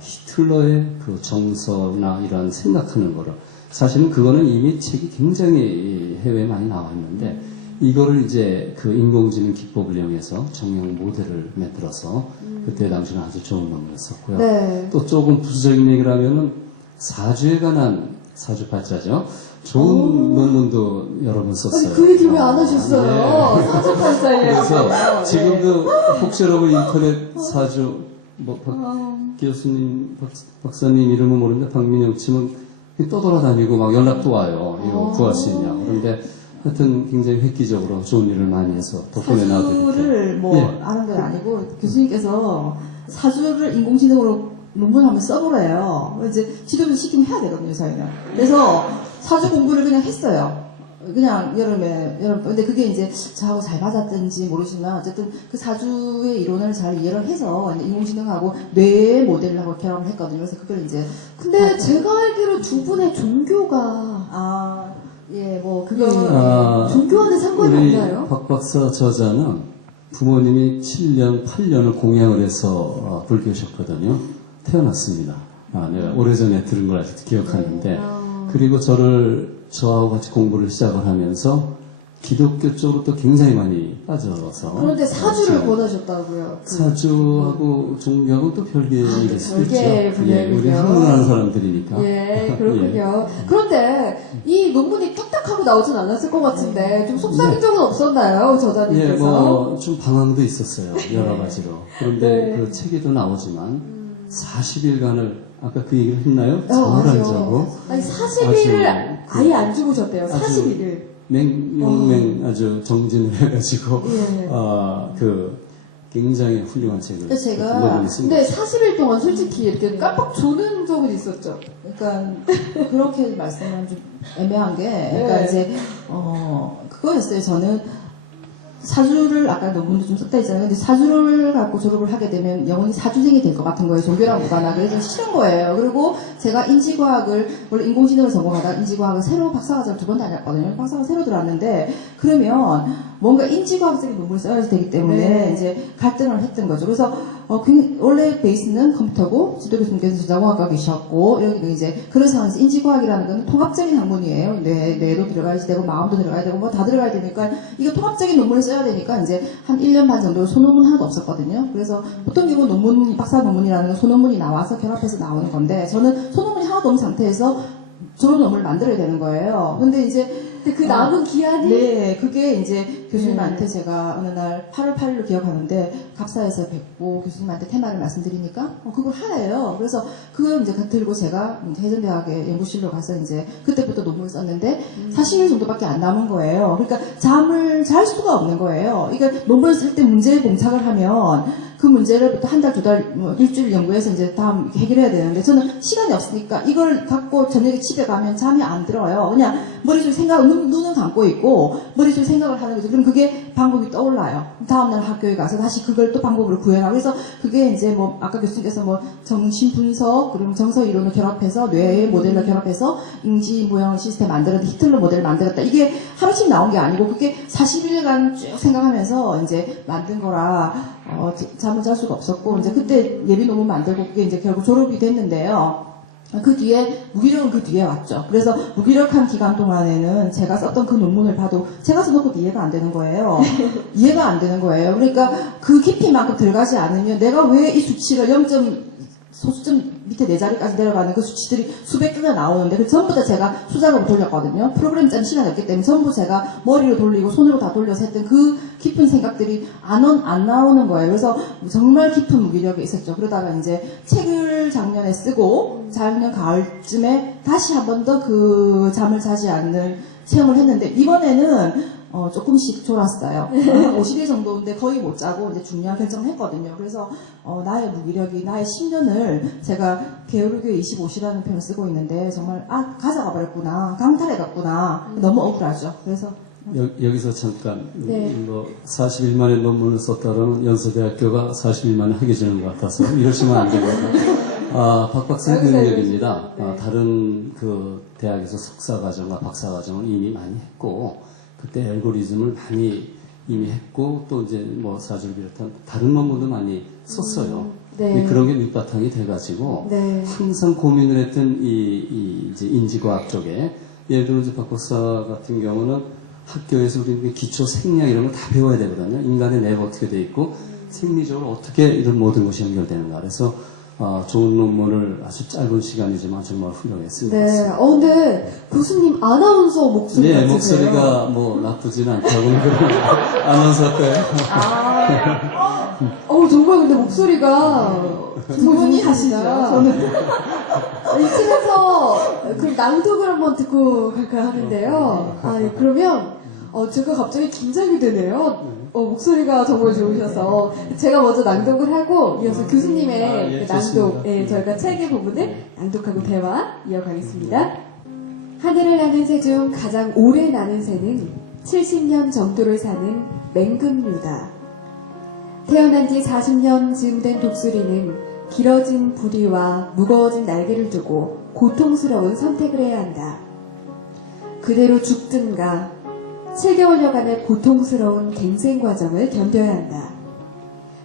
히틀러의 그 정서나 이런 생각하는 거를, 사실은 그거는 이미 책이 굉장히 해외에 많이 나와 있는데 이거를 이제 그 인공지능 기법을 이용해서 정형 모델을 만들어서 그때 당시는 아주 좋은 논문을 썼고요. 네. 또 조금 부수적인 얘기를 하면은 사주에 관한, 사주팔자죠. 좋은 논문도 여러 번 썼어요. 아니, 그 얘기 왜 안 하셨어요? 네. 사주팔자 얘기. 그래서 지금도 혹시 여러분 인터넷 사주, 교수님, 박사님 이름은 모르는데 박민영 치면 떠돌아다니고 막 연락도 와요. 이거 구할 수 있냐. 그런데 하여튼 굉장히 획기적으로 좋은 일을 많이 해서 덕분에 나도 사주를 뭐 예. 아는 건 아니고 교수님께서 사주를 인공지능으로 논문 한번 써보래요. 이제 지도를 시키면 해야 되거든요, 저희는. 그래서 사주 공부를 그냥 했어요. 그냥 여름에. 근데 그게 이제 저하고 잘 맞았든지 모르지만 어쨌든 그 사주의 이론을 잘 이해를 해서 이제 인공지능하고 뇌 모델하고 결합을 했거든요. 그래서 그걸 이제. 근데 제가 알기로 두 분의 종교가 예, 뭐, 그거. 종교와는 상관이 우리 없나요? 박 박사 저자는 부모님이 7년, 8년을 공양을 해서 불교셨거든요. 태어났습니다. 내가 오래전에 들은 걸 아직도 기억하는데, 그리고 저하고 같이 공부를 시작을 하면서 기독교 쪽으로 또 굉장히 많이 빠져서. 그런데 사주를 권하셨다고요. 사주하고 종교하고 또 별개의 일일 수도 있죠. 별개의 분야군요. 우리 학문하는 사람들이니까. 예, 그렇군요. 그런데 이 논문이 뚝딱하고 나오진 않았을 것 같은데 좀 속삭인 적은 없었나요, 예, 저자님께서? 뭐, 좀 방황도 있었어요. 여러 가지로. 그런데 네. 그 책에도 나오지만, 40일간을, 아까 그 얘기를 했나요? 잠을 안 자고. 아니, 40일을 아예 안 주무셨대요, 아주 40일을. 아주 정진을 해가지고, 예. 굉장히 훌륭한 책을. 그래서 제가 논문을 쓴 근데 거죠. 40일 동안 솔직히 이렇게 깜빡 조는 적은 있었죠. 그러니까 그렇게 말씀하면 좀 애매한 게, 그러니까 네. 이제 그거였어요. 저는 사주를 아까 논문도 좀 썼다 했잖아요. 근데 사주를 갖고 졸업을 하게 되면 영원히 사주생이 될 것 같은 거예요. 종교랑 무관하게. 그래서 싫은 거예요. 그리고 제가 인지과학을 원래 인공지능을 전공하다가 인지과학을 새로 박사과정을 2번 다녔거든요. 박사가 새로 들어왔는데 그러면 뭔가 인지과학적인 논문을 써야 되기 때문에 네. 이제 갈등을 했던 거죠. 그래서 원래 베이스는 컴퓨터고 지도 교수님께서 전자공학과 계셨고 여기는 이제 그런 상황에서 인지과학이라는 건 통합적인 학문이에요. 뇌도 들어가야 되고 마음도 들어가야 되고 뭐 다 들어가야 되니까 이거 통합적인 논문을 써야 되니까 이제 한 1년 반 정도 소논문 하나도 없었거든요. 그래서 보통 경우 논문, 박사 논문이라는 건 소논문이 나와서 결합해서 나오는 건데 저는 소논문이 하나도 없는 상태에서 졸업 논문을 만들어야 되는 거예요. 근데 이제 근데 그 남은 기한이 네, 그게 이제 교수님한테 제가 어느 날 8월 8일로 기억하는데 갑사에서 뵙고 교수님한테 테마를 말씀드리니까 그걸 하래요. 그래서 그걸 이제 들고 제가 해전대학의 연구실로 가서 이제 그때부터 논문을 썼는데 40일 정도밖에 안 남은 거예요. 그러니까 잠을 잘 수가 없는 거예요. 그러니까 논문을 쓸 때 문제에 봉착을 하면 그 문제를 한 달, 두 달, 뭐 일주일 연구해서 이제 다음 해결해야 되는데 저는 시간이 없으니까 이걸 갖고 저녁에 집에 가면 잠이 안 들어요. 그냥 머릿속에 눈은 감고 있고 머릿속에 생각을 하는 거죠. 그럼 그게 방법이 떠올라요. 다음날 학교에 가서 다시 그걸 또 방법으로 구현하고 그래서 그게 이제 뭐 아까 교수님께서 뭐 정신 분석 그리고 정서 이론을 결합해서 뇌의 모델로 결합해서 인지 모형 시스템 만들었다. 히틀러 모델을 만들었다. 이게 하루씩 나온 게 아니고 그게 40일간 쭉 생각하면서 이제 만든 거라 잠을 잘 수가 없었고 이제 그때 예비 논문 만들고 그게 이제 결국 졸업이 됐는데요. 그 뒤에 무기력은 그 뒤에 왔죠. 그래서 무기력한 기간 동안에는 제가 썼던 그 논문을 봐도 제가 써놓고도 이해가 안 되는 거예요. 이해가 안 되는 거예요. 그러니까 그 깊이만큼 들어가지 않으면 내가 왜 이 수치를 0점 소수점 밑에 네 자리까지 내려가는 그 수치들이 수백 개가 나오는데 그 전부 다 제가 수작업을 돌렸거든요. 프로그램 짜는 시간이 없기 때문에 전부 제가 머리로 돌리고 손으로 다 돌려서 했던 그 깊은 생각들이 안 나오는 거예요. 그래서 정말 깊은 무기력이 있었죠. 그러다가 이제 책을 작년에 쓰고 작년 가을쯤에 다시 한 번 더 그 잠을 자지 않는 체험을 했는데 이번에는 조금씩 졸았어요. 50일 정도인데 거의 못 자고 이제 중요한 결정을 했거든요. 그래서 나의 무기력이 나의 10년을 제가 게으르게 25시라는 표현을 쓰고 있는데 정말 가져가 버렸구나, 강탈해갔구나. 너무 억울하죠. 그래서 여기서 잠깐 네. 뭐 40일만에 논문을 썼다라는 연세대학교가 40일만에 하게 주는 것 같아서 이러시면 안 됩니다. 박 박사의 능력입니다. 다른 그 대학에서 석사과정과 박사과정을 이미 많이 했고 그때 알고리즘을 많이 이미 했고 또 이제 뭐 사주를 비롯한 다른 논문도 많이 썼어요. 네. 그런 게 밑바탕이 돼가지고 네. 항상 고민을 했던 이제 인지과학 쪽에 예를 들어 이제 박 박사 같은 경우는 학교에서 우리 기초 생리학 이런 걸 다 배워야 되거든요. 인간의 뇌가 어떻게 돼 있고 생리적으로 어떻게 이런 모든 것이 연결되는가. 그래서 좋은 논문을 아주 짧은 시간이지만 정말 훌륭했습니다. 네. 근데 교수님 아나운서 목소리 네, 같으세요. 목소리가 뭐 나쁘진 않다고는 아나운서 때요. 정말 근데 목소리가 충분히 하시죠. 저는 이쯤에서 그 낭독을 한번 듣고 갈까 하는데요. 예, 그러면 제가 갑자기 긴장이 되네요. 목소리가 정말 좋으셔서 제가 먼저 낭독을 하고 이어서 교수님의 예, 그 낭독, 좋습니다. 예, 저희가 책의 부분을 낭독하고 대화 이어가겠습니다. 하늘을 나는 새 중 가장 오래 나는 새는 70년 정도를 사는 맹금류다. 태어난 지 40년 즈음 된 독수리는 길어진 부리와 무거워진 날개를 두고 고통스러운 선택을 해야 한다. 그대로 죽든가 7개월여간의 고통스러운 갱생 과정을 견뎌야 한다.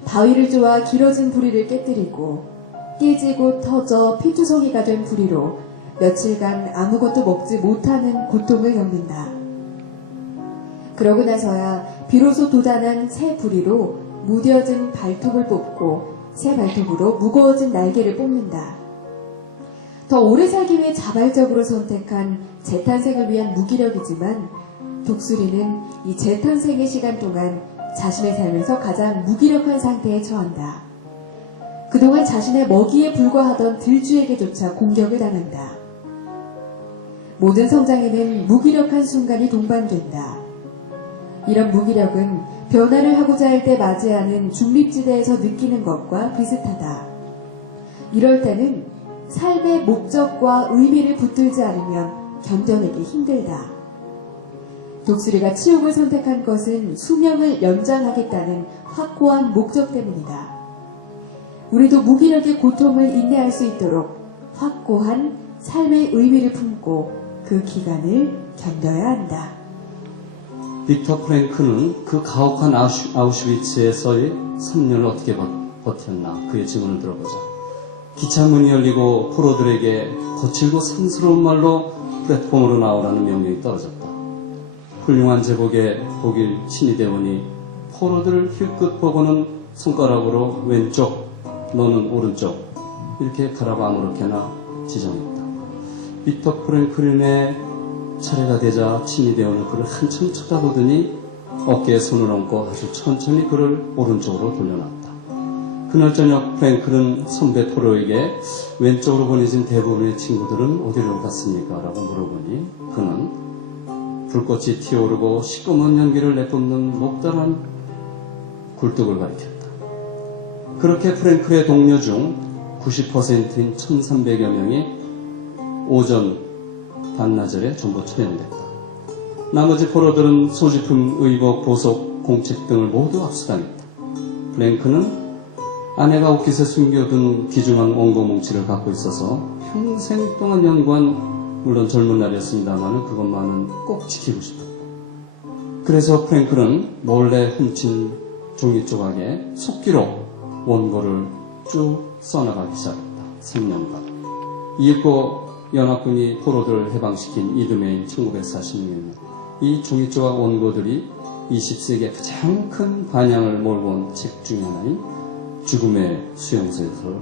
바위를 쪼아 길어진 부리를 깨뜨리고 깨지고 터져 피투성이가 된 부리로 며칠간 아무것도 먹지 못하는 고통을 겪는다. 그러고 나서야 비로소 도단한 새 부리로 무뎌진 발톱을 뽑고 새 발톱으로 무거워진 날개를 뽑는다. 더 오래 살기 위해 자발적으로 선택한 재탄생을 위한 무기력이지만 독수리는 이 재탄생의 시간 동안 자신의 삶에서 가장 무기력한 상태에 처한다. 그동안 자신의 먹이에 불과하던 들쥐에게조차 공격을 당한다. 모든 성장에는 무기력한 순간이 동반된다. 이런 무기력은 변화를 하고자 할 때 맞이하는 중립지대에서 느끼는 것과 비슷하다. 이럴 때는 삶의 목적과 의미를 붙들지 않으면 견뎌내기 힘들다. 독수리가 치욕을 선택한 것은 수명을 연장하겠다는 확고한 목적 때문이다. 우리도 무기력의 고통을 인내할 수 있도록 확고한 삶의 의미를 품고 그 기간을 견뎌야 한다. 빅터 프랭크는 그 가혹한 아우슈비츠에서의 3년을 어떻게 버텼나 그의 증언을 들어보자. 기차 문이 열리고 포로들에게 거칠고 상스러운 말로 플랫폼으로 나오라는 명령이 떨어졌다. 훌륭한 제복의 독일 친위대원이 포로들을 힐끗 보고는 손가락으로 왼쪽, 너는 오른쪽 이렇게 가라고 아무렇게나 지정했다. 빅터 프랭클린의 차례가 되자 친위대원은 그를 한참 쳐다보더니 어깨에 손을 얹고 아주 천천히 그를 오른쪽으로 돌려놨다. 그날 저녁 프랭클은 선배 포로에게 왼쪽으로 보내진 대부분의 친구들은 어디로 갔습니까? 라고 물어보니 그는 불꽃이 튀어오르고 시꺼먼 연기를 내뿜는 녹달한 굴뚝을 가리켰다. 그렇게 프랭클의 동료 중 90%인 1300여 명이 오전 반나절에 전부 처형됐다. 나머지 포로들은 소지품, 의복, 보석, 공책 등을 모두 압수당했다. 프랭크는 아내가 옷깃에 숨겨둔 귀중한 원고 뭉치를 갖고 있어서 평생 동안 연구한 물론 젊은 날이었습니다만 그것만은 꼭 지키고 싶었다. 그래서 프랭클은 몰래 훔친 종이 조각에 속기로 원고를 쭉 써나가기 시작했다. 3년간. 이윽고 연합군이 포로들을 해방시킨 이듬해인 1946년 이 중위조각 원고들이 20세기에 가장 큰 반향을 몰고 온 책 중에 하나인 죽음의 수용소에서로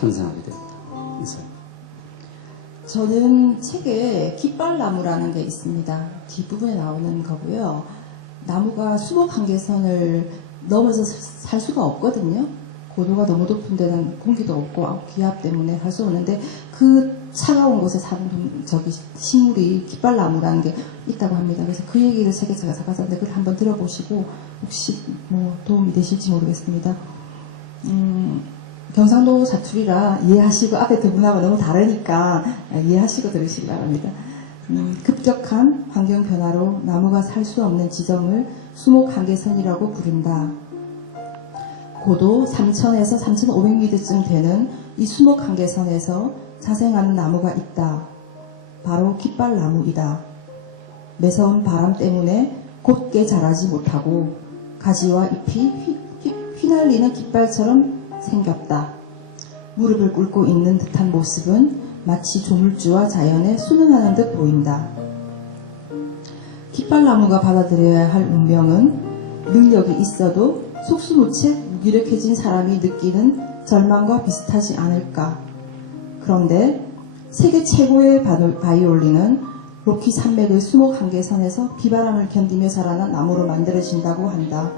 탄생하게 됩니다. 이상. 저는 책에 깃발나무라는 게 있습니다. 뒷부분에 나오는 거고요. 나무가 수목 한계선을 넘어서 살 수가 없거든요. 고도가 너무 높은 데는 공기도 없고 기압 때문에 살 수 없는데 그 차가운 곳에 사는 식물이 깃발나무라는 게 있다고 합니다. 그래서 그 얘기를 책에 제가 작가한테 그걸 한번 들어보시고 혹시 뭐 도움이 되실지 모르겠습니다. 경상도 사투리라 이해하시고 앞에 두 분하고 너무 다르니까 이해하시고 들으시기 바랍니다. 급격한 환경 변화로 나무가 살 수 없는 지점을 수목 한계선이라고 부른다. 고도 3,000에서 3,500m쯤 되는 이 수목 한계선에서 자생하는 나무가 있다. 바로 깃발나무이다. 매서운 바람 때문에 곧게 자라지 못하고 가지와 잎이 휘날리는 깃발처럼 생겼다. 무릎을 꿇고 있는 듯한 모습은 마치 조물주와 자연에 순응하는 듯 보인다. 깃발나무가 받아들여야 할 운명은 능력이 있어도 속수무책 무기력해진 사람이 느끼는 절망과 비슷하지 않을까. 그런데 세계 최고의 바이올린은 로키 산맥의 수목 한계선에서 비바람을 견디며 자라난 나무로 만들어진다고 한다.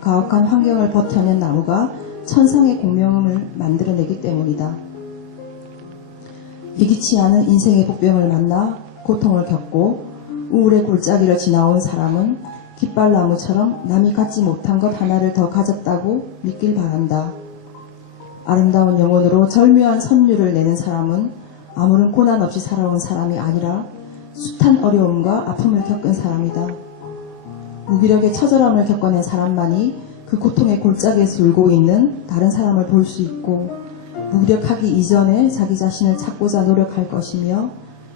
가혹한 환경을 버텨낸 나무가 천상의 공명음을 만들어내기 때문이다. 예기치 않은 인생의 복병을 만나 고통을 겪고 우울의 골짜기를 지나온 사람은 깃발나무처럼 남이 갖지 못한 것 하나를 더 가졌다고 믿길 바란다. 아름다운 영혼으로 절묘한 선율을 내는 사람은 아무런 고난 없이 살아온 사람이 아니라 숱한 어려움과 아픔을 겪은 사람이다. 무기력의 처절함을 겪어낸 사람만이 그 고통의 골짜기에서 울고 있는 다른 사람을 볼 수 있고 무기력하기 이전에 자기 자신을 찾고자 노력할 것이며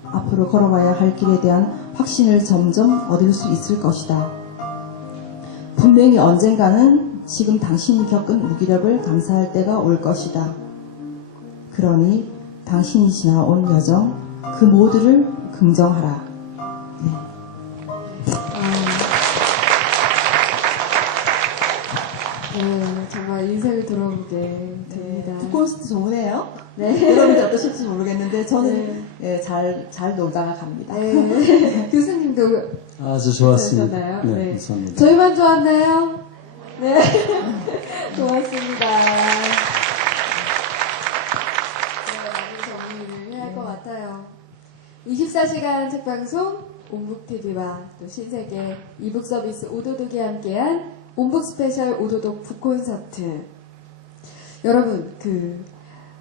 앞으로 걸어가야 할 길에 대한 확신을 점점 얻을 수 있을 것이다. 분명히 언젠가는 지금 당신이 겪은 무기력을 감사할 때가 올 것이다. 그러니 당신이 지나온 여정 그 모두를 긍정하라. 네. 네, 정말 인생을 돌아보게 됩니다. 북콘서트 좋으네요. 네. 여러분들 어떠실지 모르겠는데 저는 잘 놀다가 갑니다. 네. 교수님도 아주 좋았습니다. 좋으셨나요? 네, 네. 감사합니다. 저희만 좋았나요? 네. 고맙습니다. 많은 정리를 해야 할 것 같아요. 24시간 책방송 옴북TV와 또 신세계 이북 서비스 오도독이 함께한 옴북 스페셜 오도독 북콘서트. 여러분,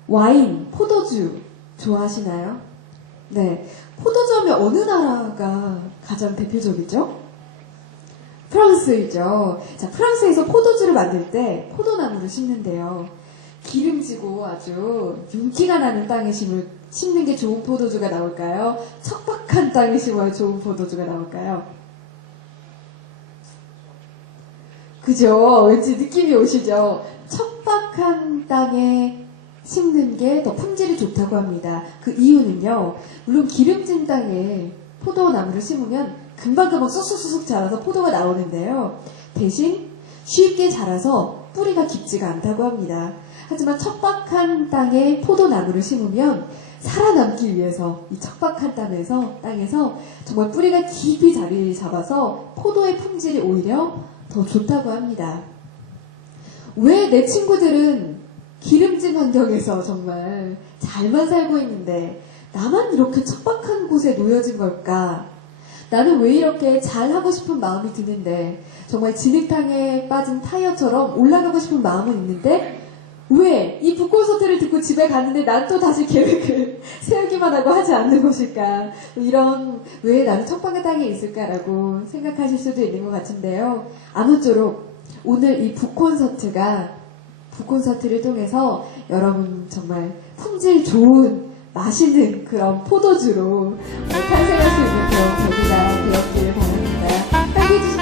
와인, 포도주 좋아하시나요? 네. 포도주하면 어느 나라가 가장 대표적이죠? 프랑스이죠. 자, 프랑스에서 포도주를 만들 때 포도나무를 심는데요. 기름지고 아주 윤기가 나는 땅에 심는 게 좋은 포도주가 나올까요? 척박한 땅에 심어야 좋은 포도주가 나올까요? 그죠? 왠지 느낌이 오시죠? 척박한 땅에 심는 게 더 품질이 좋다고 합니다. 그 이유는요, 물론 기름진 땅에 포도나무를 심으면 금방금방 쑥쑥쑥 자라서 포도가 나오는데요. 대신 쉽게 자라서 뿌리가 깊지가 않다고 합니다. 하지만 척박한 땅에 포도나무를 심으면 살아남기 위해서 이 척박한 땅에서 정말 뿌리가 깊이 자리 잡아서 포도의 품질이 오히려 더 좋다고 합니다. 왜 내 친구들은 기름진 환경에서 정말 잘만 살고 있는데 나만 이렇게 척박한 곳에 놓여진 걸까? 나는 왜 이렇게 잘하고 싶은 마음이 드는데 정말 진흙탕에 빠진 타이어처럼 올라가고 싶은 마음은 있는데 왜 이 북콘서트를 듣고 집에 갔는데 난 또 다시 계획을 세우기만 하고 하지 않는 것일까? 이런 왜 나는 척박한 땅에 있을까라고 생각하실 수도 있는 것 같은데요. 아무쪼록 오늘 이 북콘서트를 통해서 여러분 정말 품질 좋은 맛있는 그런 포도주로 탄생할 수 있는 그런 계기가 되었기를 바랍니다. 함께해 주신